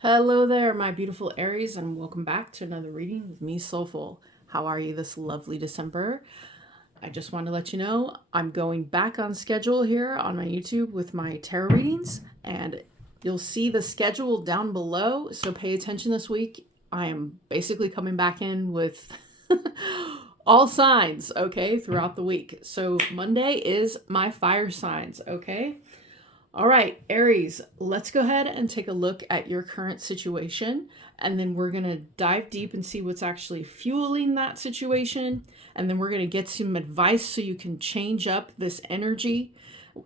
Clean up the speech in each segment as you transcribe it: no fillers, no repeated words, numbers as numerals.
Hello there, my beautiful Aries, and welcome back to another reading with me, Soulful. How are you this lovely December? I just want to let you know I'm going back on schedule here on my YouTube with my tarot readings, and you'll see the schedule down below, so pay attention this week. I am basically coming back in with all signs, okay, throughout the week. So Monday is my fire signs, okay? All right, Aries, let's go ahead and take a look at your current situation. And then we're going to dive deep and see what's actually fueling that situation. And then we're going to get some advice so you can change up this energy,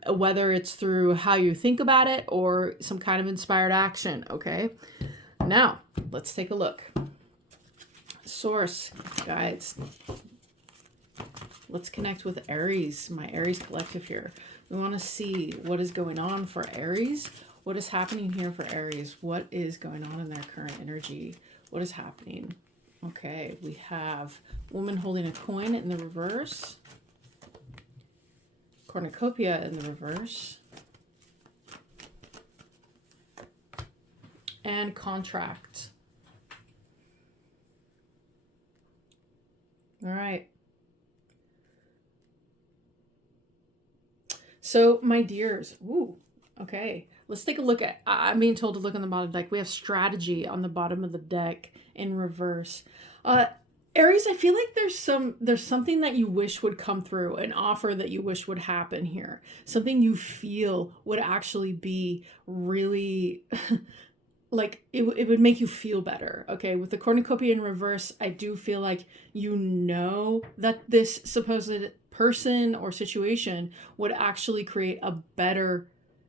whether it's through how you think about it or some kind of inspired action. Okay. Now, let's take a look. Source, guides. Let's connect with Aries, my Aries collective here. We want to see what is going on for Aries. What is happening here for Aries? What is going on in their current energy? What is happening? Okay, we have woman holding a coin in the reverse. Cornucopia in the reverse. And contract. All right. So, my dears, ooh, okay, let's take a look at, I'm being told to look on the bottom deck. We have strategy on the bottom of the deck in reverse. Aries, I feel like there's something that you wish would come through, an offer that you wish would happen here, something you feel would actually be really like it would make you feel better. Okay, with the cornucopia in reverse, I do feel like you know that this supposed person or situation would actually create a better,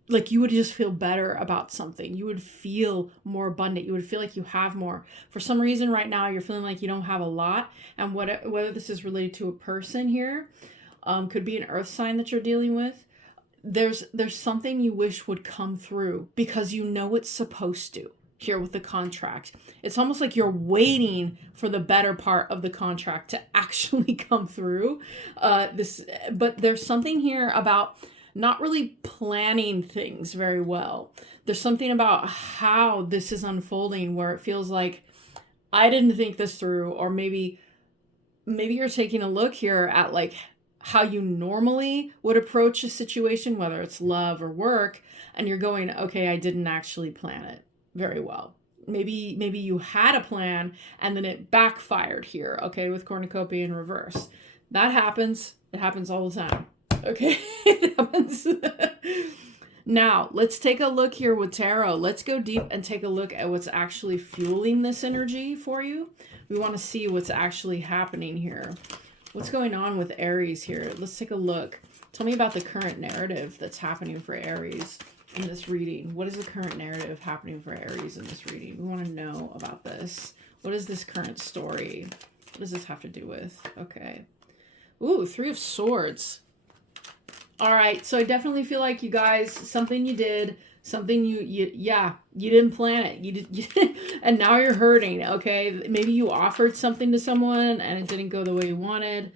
like you would just feel better about something. You would feel more abundant. You would feel like you have more. For some reason right now you're feeling like you don't have a lot, and whether this is related to a person here, could be an earth sign that you're dealing with. There's something you wish would come through because you know it's supposed to. Here with the contract, it's almost like you're waiting for the better part of the contract to actually come through. But there's something here about not really planning things very well. There's something about how this is unfolding where it feels like I didn't think this through, or maybe you're taking a look here at like how you normally would approach a situation, whether it's love or work, and you're going, okay, I didn't actually plan it very well. Maybe you had a plan and then it backfired here, okay, with cornucopia in reverse. That happens. It happens all the time. Okay, it happens. Now, let's take a look here with tarot. Let's go deep and take a look at what's actually fueling this energy for you. We want to see what's actually happening here. What's going on with Aries here? Let's take a look. Tell me about the current narrative that's happening for Aries in this reading. What is the current narrative happening for Aries in this reading? We want to know about this. What is this current story? What does this have to do with? Okay. Ooh, 3 of Swords. All right, so I definitely feel like you guys, something you did, something you didn't plan it. You did, and now you're hurting, okay? Maybe you offered something to someone and it didn't go the way you wanted.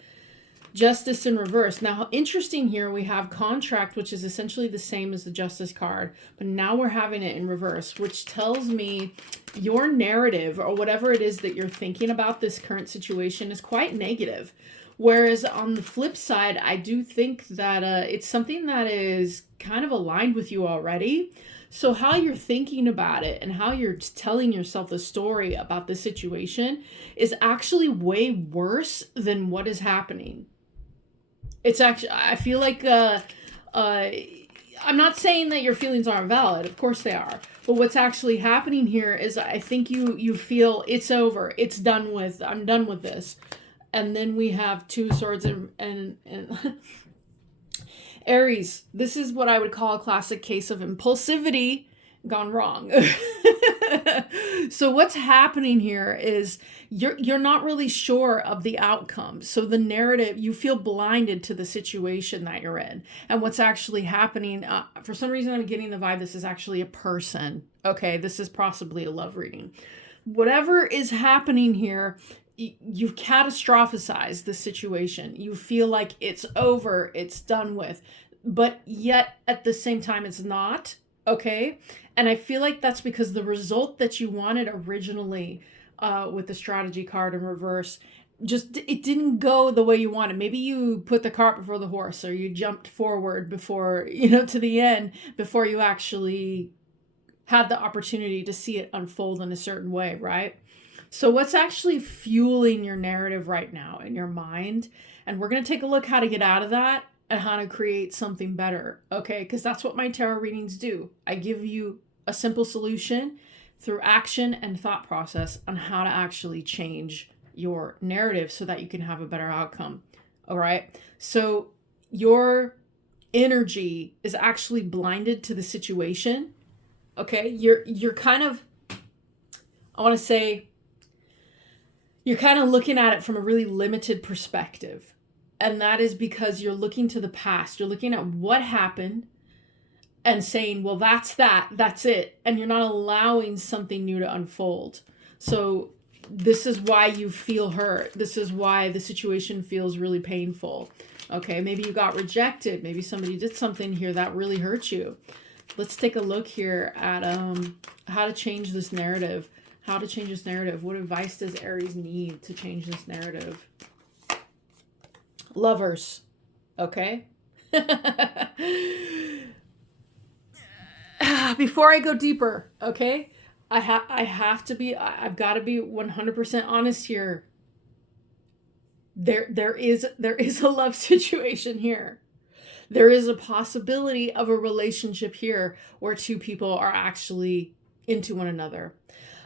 Justice in reverse. Now, interesting here, we have contract, which is essentially the same as the Justice card, but now we're having it in reverse, which tells me your narrative or whatever it is that you're thinking about this current situation is quite negative. Whereas on the flip side, I do think that it's something that is kind of aligned with you already. So how you're thinking about it and how you're telling yourself the story about the situation is actually way worse than what is happening. It's actually, I feel like, I'm not saying that your feelings aren't valid. Of course they are. But what's actually happening here is I think you feel it's over. It's done with. I'm done with this. And then we have 2 swords and Aries. This is what I would call a classic case of impulsivity gone wrong. So what's happening here is you're not really sure of the outcome. So the narrative, you feel blinded to the situation that you're in and what's actually happening. For some reason, I'm getting the vibe this is actually a person. Okay, this is possibly a love reading. Whatever is happening here, you've catastrophized the situation. You feel like it's over, it's done with, but yet at the same time, it's not. Okay. And I feel like that's because the result that you wanted originally with the strategy card in reverse, just it didn't go the way you wanted. Maybe you put the cart before the horse, or you jumped forward before, to the end, before you actually had the opportunity to see it unfold in a certain way, right? So what's actually fueling your narrative right now in your mind? And we're going to take a look how to get out of that and how to create something better, okay? Because that's what my tarot readings do. I give you a simple solution through action and thought process on how to actually change your narrative so that you can have a better outcome, all right? So your energy is actually blinded to the situation, okay? You're kind of, I want to say, you're kind of looking at it from a really limited perspective. And that is because you're looking to the past. You're looking at what happened and saying, well, that's it. And you're not allowing something new to unfold. So this is why you feel hurt. This is why the situation feels really painful. Okay, maybe you got rejected. Maybe somebody did something here that really hurt you. Let's take a look here at how to change this narrative. How to change this narrative. What advice does Aries need to change this narrative? Lovers. Okay. Before I go deeper, okay? I've got to be 100% honest here. There is a love situation here. There is a possibility of a relationship here where two people are actually into one another.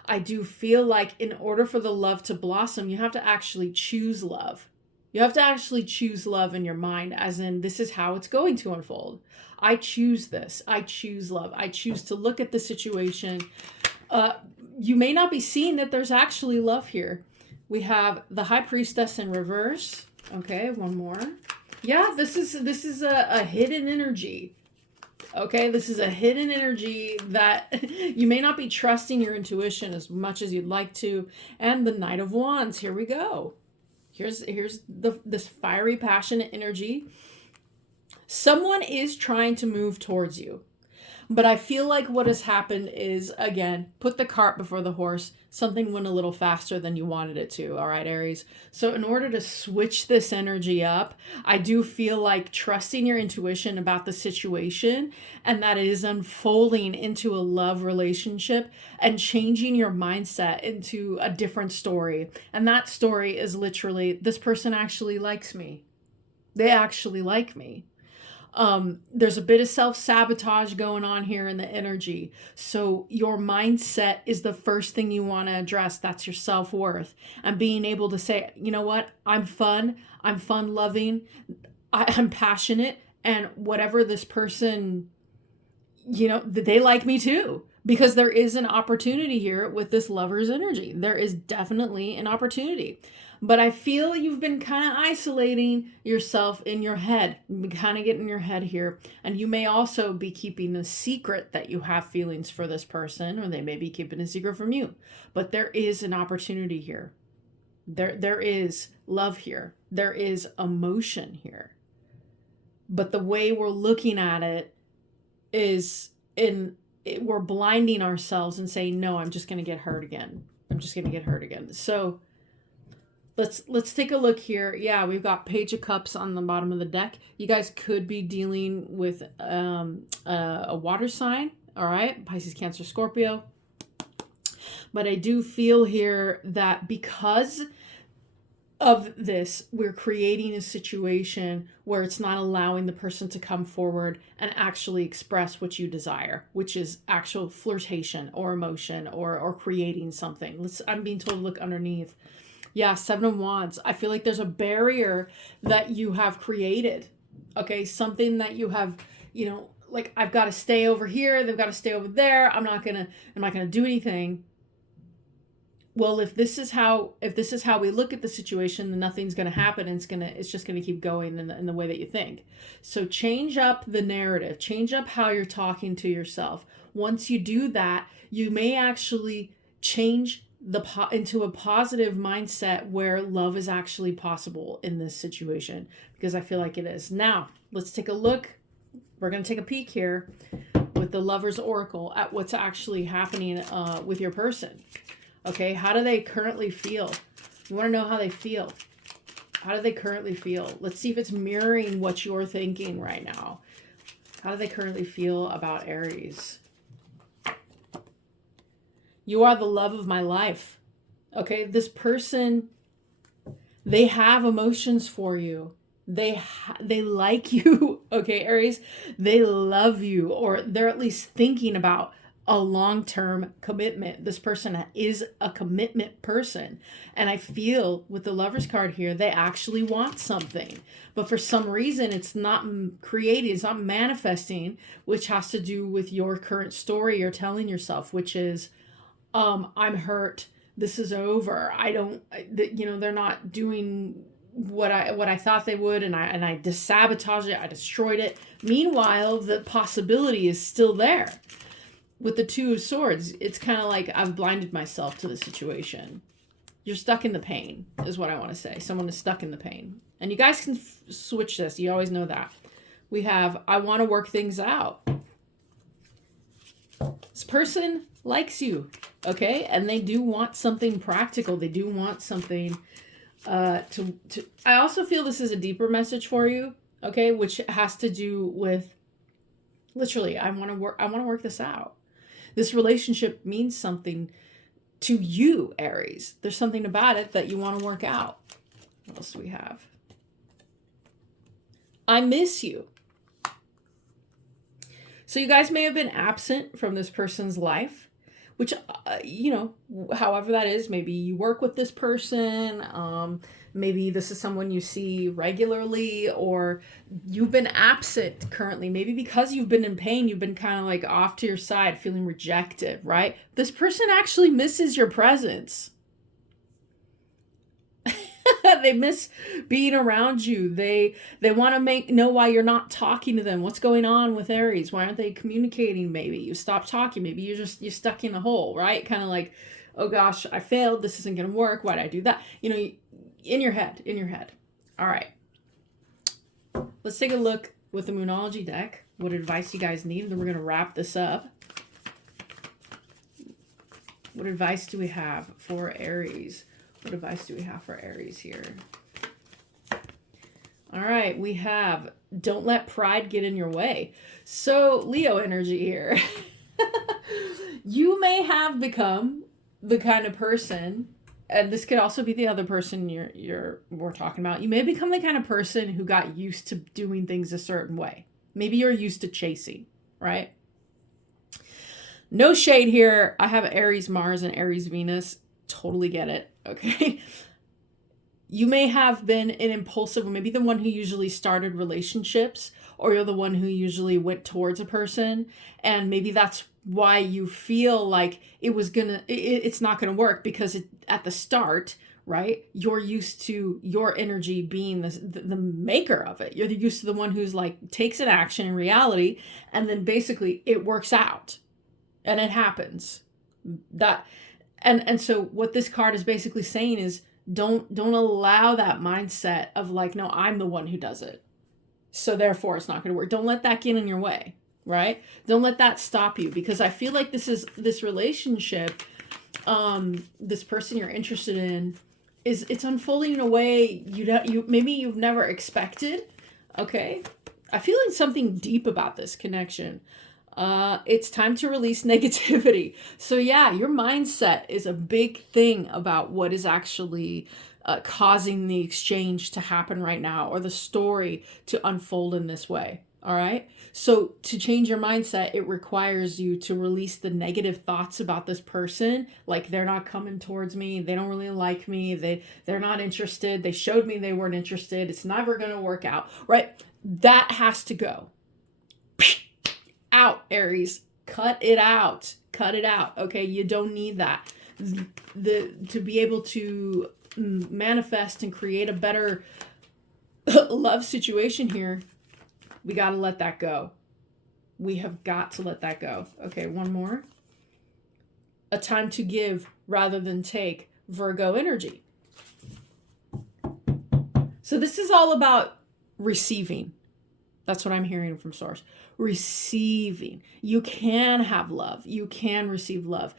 I do feel like in order for the love to blossom, you have to actually choose love. You have to actually choose love in your mind, as in, this is how it's going to unfold. I choose this. I choose love. I choose to look at the situation. You may not be seeing that there's actually love here. We have the High Priestess in reverse. Okay, one more. Yeah, this is a hidden energy. Okay, this is a hidden energy that you may not be trusting your intuition as much as you'd like to. And the Knight of Wands, here we go. Here's this fiery, passionate energy. Someone is trying to move towards you. But I feel like what has happened is, again, put the cart before the horse. Something went a little faster than you wanted it to. All right, Aries. So in order to switch this energy up, I do feel like trusting your intuition about the situation and that it is unfolding into a love relationship and changing your mindset into a different story. And that story is literally, this person actually likes me. They actually like me. There's a bit of self-sabotage going on here in the energy. So your mindset is the first thing you want to address. That's your self-worth. And being able to say, you know what? I'm fun-loving, I'm passionate, and whatever this person, they like me too. Because there is an opportunity here with this lover's energy. There is definitely an opportunity. But I feel you've been kind of isolating yourself in your head. You've been kind of getting in your head here. And you may also be keeping a secret that you have feelings for this person, or they may be keeping a secret from you. But there is an opportunity here. There is love here. There is emotion here. But the way we're looking at it is we're blinding ourselves and saying, no, I'm just going to get hurt again. I'm just going to get hurt again. So let's take a look here. Yeah, we've got Page of Cups on the bottom of the deck. You guys could be dealing with a water sign. All right. Pisces, Cancer, Scorpio. But I do feel here that because of this, we're creating a situation where it's not allowing the person to come forward and actually express what you desire, which is actual flirtation or emotion or creating something. I'm being told to look underneath. Yeah, Seven of Wands. I feel like there's a barrier that you have created. Okay, something that you have, like, I've got to stay over here, they've got to stay over there. I'm not gonna do anything. Well, if this is how we look at the situation, then nothing's going to happen, and it's just going to keep going in the way that you think. So change up the narrative, change up how you're talking to yourself. Once you do that, you may actually change into a positive mindset where love is actually possible in this situation, because I feel like it is. Now, let's take a look. We're going to take a peek here. with the Lover's Oracle at what's actually happening with your person. Okay, how do they currently feel? You want to know how they feel. How do they currently feel? Let's see if it's mirroring what you're thinking right now. How do they currently feel about Aries? You are the love of my life. Okay, this person, they have emotions for you. They like you. Okay, Aries, they love you, or they're at least thinking about a long-term commitment. This person is a commitment person. And I feel with the Lover's card here, they actually want something. But for some reason, it's not creating, it's not manifesting, which has to do with your current story you're telling yourself, which is, I'm hurt. This is over. They're not doing what I thought they would, and I sabotaged it. I destroyed it. Meanwhile, the possibility is still there. With the Two of Swords, it's kind of like I've blinded myself to the situation. You're stuck in the pain, is what I want to say. Someone is stuck in the pain. And you guys can switch this. You always know that. We have, I want to work things out. This person likes you, okay? And they do want something practical. They do want something I also feel this is a deeper message for you, okay? Which has to do with, literally, I want to work this out. This relationship means something to you, Aries. There's something about it that you want to work out. What else do we have? I miss you. So you guys may have been absent from this person's life, which, however that is. Maybe you work with this person. Maybe this is someone you see regularly, or you've been absent currently. Maybe because you've been in pain, you've been kind of like off to your side, feeling rejected, right? This person actually misses your presence. They miss being around you. They want to know why you're not talking to them. What's going on with Aries? Why aren't they communicating? Maybe you stopped talking. Maybe you're stuck in a hole, right? Kind of like, oh gosh, I failed. This isn't going to work. Why did I do that? In your head. All right. Let's take a look with the Moonology deck. What advice you guys need. Then we're going to wrap this up. What advice do we have for Aries? What advice do we have for Aries here? All right, we have, don't let pride get in your way. So Leo energy here. You may have become the kind of person, and this could also be the other person we're talking about. You may become the kind of person who got used to doing things a certain way. Maybe you're used to chasing, right? No shade here. I have Aries Mars and Aries Venus. Totally get it. Okay. You may have been an impulsive, or maybe the one who usually started relationships, or you're the one who usually went towards a person. And maybe that's why you feel like it's not going to work, because at the start, right, you're used to your energy being the maker of it. You're used to the one who's like takes an action in reality, and then basically it works out and it happens. And so what this card is basically saying is, don't allow that mindset of like, no, I'm the one who does it, so therefore it's not going to work. Don't let that get in your way, right? Don't let that stop you, because I feel like this relationship, this person you're interested in, it's unfolding in a way you've never expected. Okay, I'm feeling something deep about this connection. It's time to release negativity. So yeah, your mindset is a big thing about what is actually causing the exchange to happen right now, or the story to unfold in this way. All right. So to change your mindset, it requires you to release the negative thoughts about this person. Like, they're not coming towards me. They don't really like me. They're not interested. They showed me they weren't interested. It's never going to work out. Right. That has to go. Out, Aries. Cut it out. Okay, you don't need that. To be able to manifest and create a better love situation here, we got to let that go. We have got to let that go. Okay, one more. A time to give rather than take. Virgo energy. So this is all about receiving. That's what I'm hearing from Source. Receiving. You can have love. You can receive love.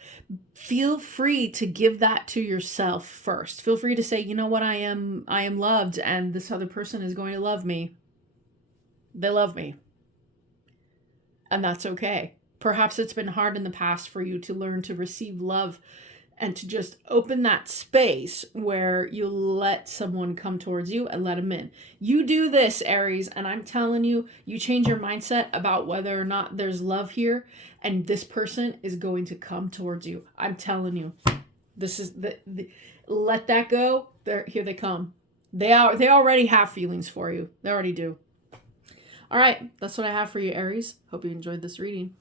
Feel free to give that to yourself first. Feel free to say, you know what, I am loved, and this other person is going to love me. They love me. And that's okay. Perhaps it's been hard in the past for you to learn to receive love and to just open that space where you let someone come towards you and let them in. You do this, Aries, and I'm telling you, you change your mindset about whether or not there's love here, and this person is going to come towards you. I'm telling you. This is let that go. Here they come. They already have feelings for you. They already do. All right, that's what I have for you, Aries. Hope you enjoyed this reading.